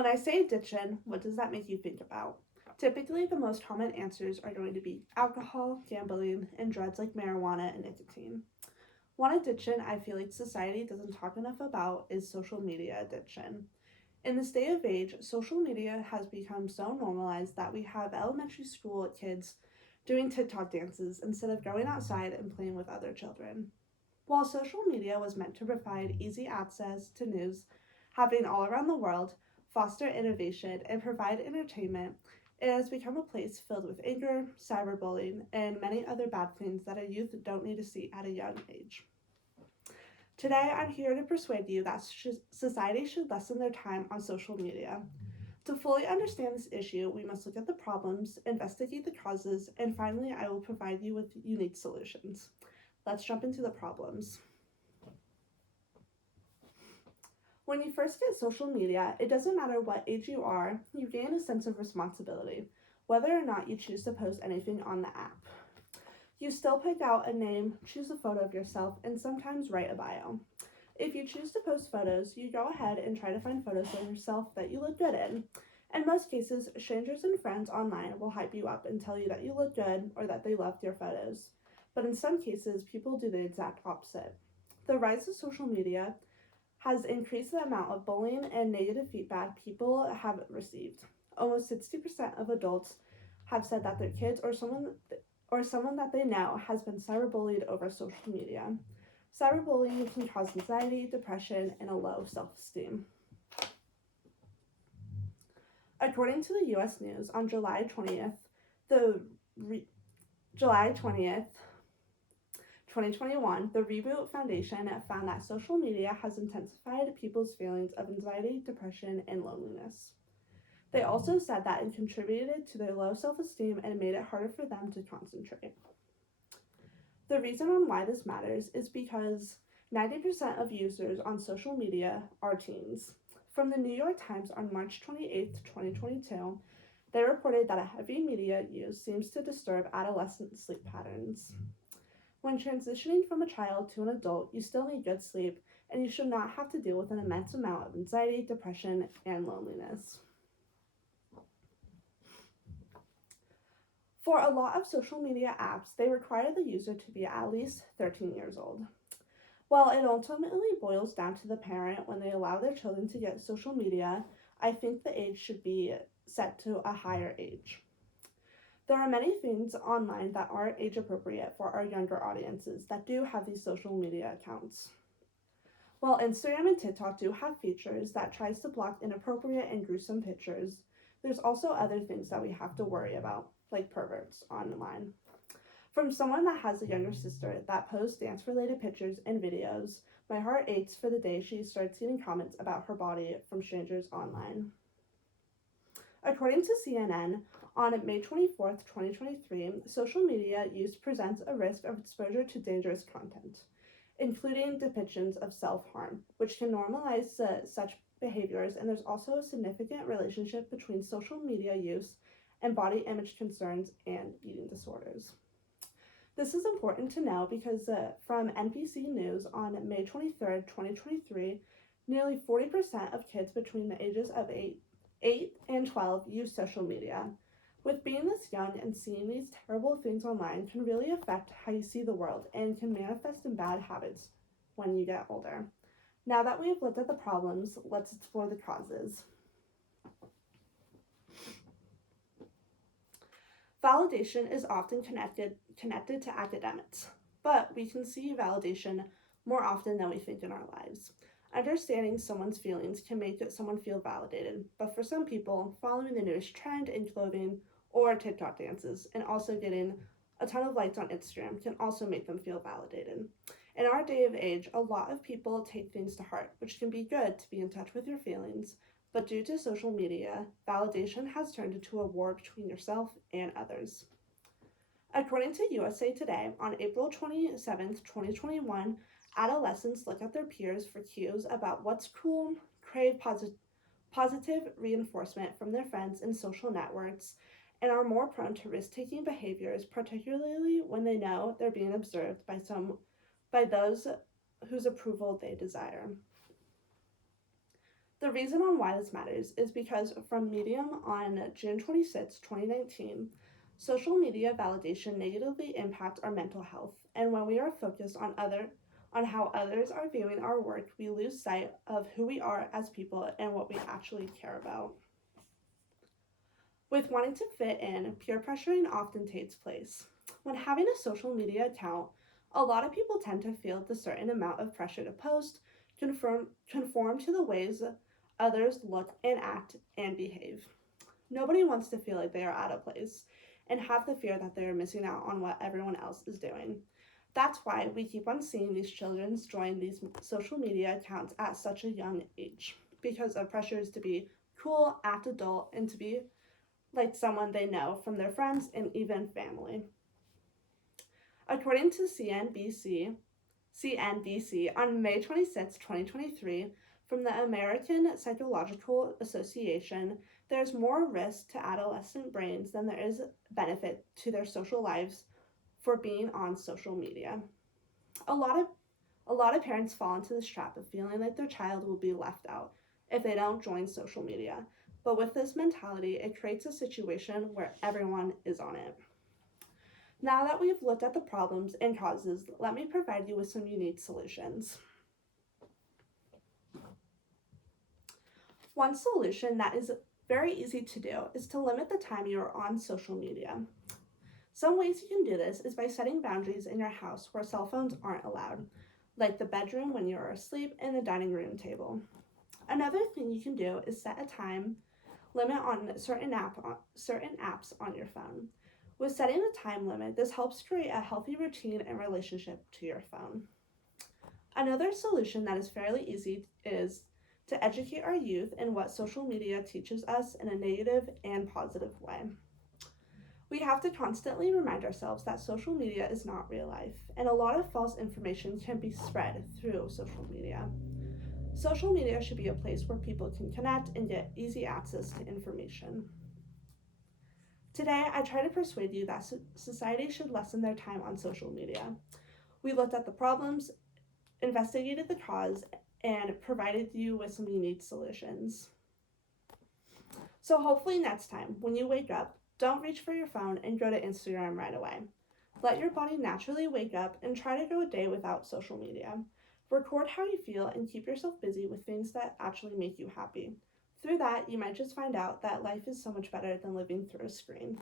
When I say addiction, what does that make you think about? Typically, the most common answers are going to be alcohol, gambling, and drugs like marijuana and nicotine. One addiction I feel like society doesn't talk enough about is social media addiction. In this day of age, social media has become so normalized that we have elementary school kids doing TikTok dances instead of going outside and playing with other children. While social media was meant to provide easy access to news happening all around the world, foster innovation, and provide entertainment, it has become a place filled with anger, cyberbullying, and many other bad things that our youth don't need to see at a young age. Today, I'm here to persuade you that society should lessen their time on social media. To fully understand this issue, we must look at the problems, investigate the causes, and finally, I will provide you with unique solutions. Let's jump into the problems. When you first get social media, it doesn't matter what age you are, you gain a sense of responsibility, whether or not you choose to post anything on the app. You still pick out a name, choose a photo of yourself, and sometimes write a bio. If you choose to post photos, you go ahead and try to find photos of yourself that you look good in. In most cases, strangers and friends online will hype you up and tell you that you look good or that they loved your photos. But in some cases, people do the exact opposite. The rise of social media has increased the amount of bullying and negative feedback people have received. Almost 60% of adults have said that their kids or someone that they know has been cyberbullied over social media. Cyberbullying can cause anxiety, depression, and a low self-esteem. According to the U.S. News, on July 20th, July 20th, 2021, the Reboot Foundation found that social media has intensified people's feelings of anxiety, depression, and loneliness. They also said that it contributed to their low self-esteem and made it harder for them to concentrate. The reason on why this matters is because 90% of users on social media are teens. From the New York Times on March 28, 2022, they reported that a heavy media use seems to disturb adolescent sleep patterns. When transitioning from a child to an adult, you still need good sleep, and you should not have to deal with an immense amount of anxiety, depression, and loneliness. For a lot of social media apps, they require the user to be at least 13 years old. While it ultimately boils down to the parent when they allow their children to get social media, I think the age should be set to a higher age. There are many things online that aren't age appropriate for our younger audiences that do have these social media accounts. While Instagram and TikTok do have features that tries to block inappropriate and gruesome pictures, there's also other things that we have to worry about, like perverts online. From someone that has a younger sister that posts dance-related pictures and videos, my heart aches for the day she starts getting comments about her body from strangers online. According to CNN, on May 24, 2023, social media use presents a risk of exposure to dangerous content, including depictions of self-harm, which can normalize such behaviors, and there's also a significant relationship between social media use and body image concerns and eating disorders. This is important to know because from NBC News on May 23, 2023, nearly 40% of kids between the ages of 8 and 12 use social media. With being this young and seeing these terrible things online can really affect how you see the world and can manifest in bad habits when you get older. Now that we have looked at the problems, let's explore the causes. Validation is often connected to academics, but we can see validation more often than we think in our lives. Understanding someone's feelings can make someone feel validated, but for some people, following the newest trend in clothing or TikTok dances and also getting a ton of likes on Instagram can also make them feel validated. In our day of age, a lot of people take things to heart, which can be good to be in touch with your feelings, but due to social media, validation has turned into a war between yourself and others. According to USA Today, on April 27, 2021, adolescents look at their peers for cues about what's cool, crave positive reinforcement from their friends and social networks, and are more prone to risk-taking behaviors, particularly when they know they're being observed by those whose approval they desire. The reason on why this matters is because from Medium on June 26, 2019, social media validation negatively impacts our mental health, and when we are focused on how others are viewing our work, we lose sight of who we are as people and what we actually care about. With wanting to fit in, peer pressuring often takes place. When having a social media account, a lot of people tend to feel the certain amount of pressure to post, conform to the ways others look and act and behave. Nobody wants to feel like they are out of place and have the fear that they are missing out on what everyone else is doing. That's why we keep on seeing these children join these social media accounts at such a young age, because of pressures to be cool, act adult, and to be like someone they know from their friends and even family. According to CNBC on May 26, 2023, from the American Psychological Association, there's more risk to adolescent brains than there is benefit to their social lives for being on social media. A lot of parents fall into this trap of feeling like their child will be left out if they don't join social media. But with this mentality, it creates a situation where everyone is on it. Now that we've looked at the problems and causes, let me provide you with some unique solutions. One solution that is very easy to do is to limit the time you are on social media. Some ways you can do this is by setting boundaries in your house where cell phones aren't allowed, like the bedroom when you are asleep and the dining room table. Another thing you can do is set a time limit on certain apps on your phone. With setting a time limit, this helps create a healthy routine and relationship to your phone. Another solution that is fairly easy is to educate our youth in what social media teaches us in a negative and positive way. We have to constantly remind ourselves that social media is not real life, and a lot of false information can be spread through social media. Social media should be a place where people can connect and get easy access to information. Today, I try to persuade you that society should lessen their time on social media. We looked at the problems, investigated the cause, and provided you with some unique solutions. So hopefully next time, when you wake up, don't reach for your phone and go to Instagram right away. Let your body naturally wake up and try to go a day without social media. Record how you feel and keep yourself busy with things that actually make you happy. Through that, you might just find out that life is so much better than living through a screen.